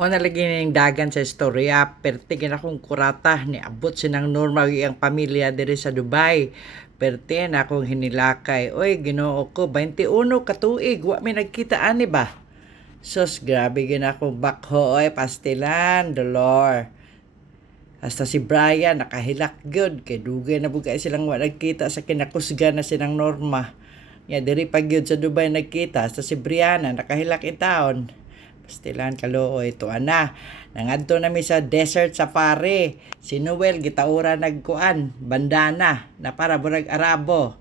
Ho nalagi ning dagan sa istorya, pertigin akong kurata ni abot sinang normal iyang pamilya diri sa Dubai. Perte na akong hinilakay. Oy, Ginoo ko, 21 ka tuig, wa may nagkita ani ba? Sus, grabe gina akong bakho, oy, pastilan, dolor. Hasta si Brian nakahilak gyud kay dugay na bugay silang wa nagkita sa kinakusga na sinang Norma. Ya diri pa gyud sa Dubai nagkita hasta si Brianna nakahilak in taon. Pastilan kaluoy tuan na. Nangadto na mi sa desert safari. Si Noel gitaura nagkuan bandana na para burag Arabo.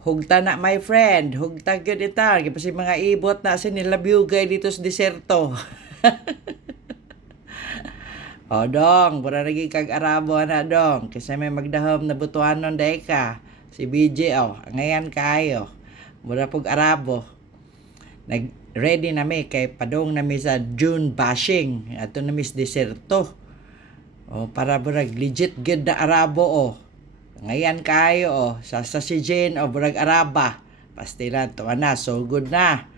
Hugta na my friend, hugta gyud ita kasi mga ibot na sa nilabiyugay dito sa deserto. O dong, pura lagi kag Arabo na dong. Kasi may magdahom na butuanon day ka. Si BJ ngayon kayo. Mura pog Arabo. Nag-ready na mi kay padong na mi sa June bashing. Ato na mi sa deserto. O para burag legit good na Arabo Ngayon kayo sa si Jane burag Araba. Pastilan to na, so good na.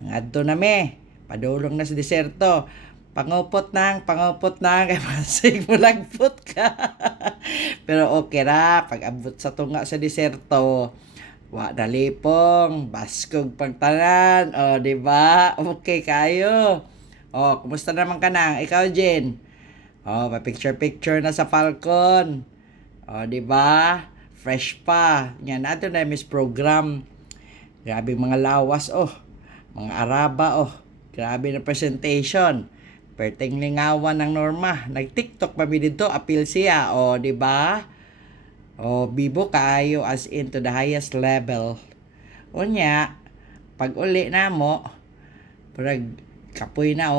Ngadto na mi. Padulong na sa deserto. Pangupot nang kay masig mo lagpot ka. Pero okay ra pag abot sa tunga sa deserto. Wa dalipong baskog pagtanan. Di ba? Okay kayo. Kumusta naman ka nang? Ikaw, Jen. Pa-picture na sa Falcon. Di ba? Fresh pa. Yan nato na miss program. Grabe mga lawas mga Araba Grabe na presentation. Perteng lingawan ng Norma. Nag-TikTok pa mi dito, appeal siya. Di ba? Bibo kayo as in to the highest level. Unya, pag uli na mo, parang kapoy na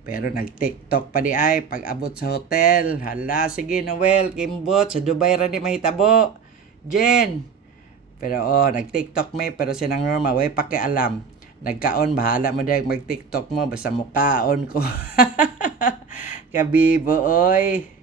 Pero nag-TikTok pa di ay pag abot sa hotel. Hala, sige Noel, Kimbot, sa Dubai ra ni mahitabo. Jen. Pero nag-TikTok may pero sinang Norma, way pakialam. Nagkaon, bahala mo dahil mag-TikTok mo, basta mukaon ko. Kabibo, oy.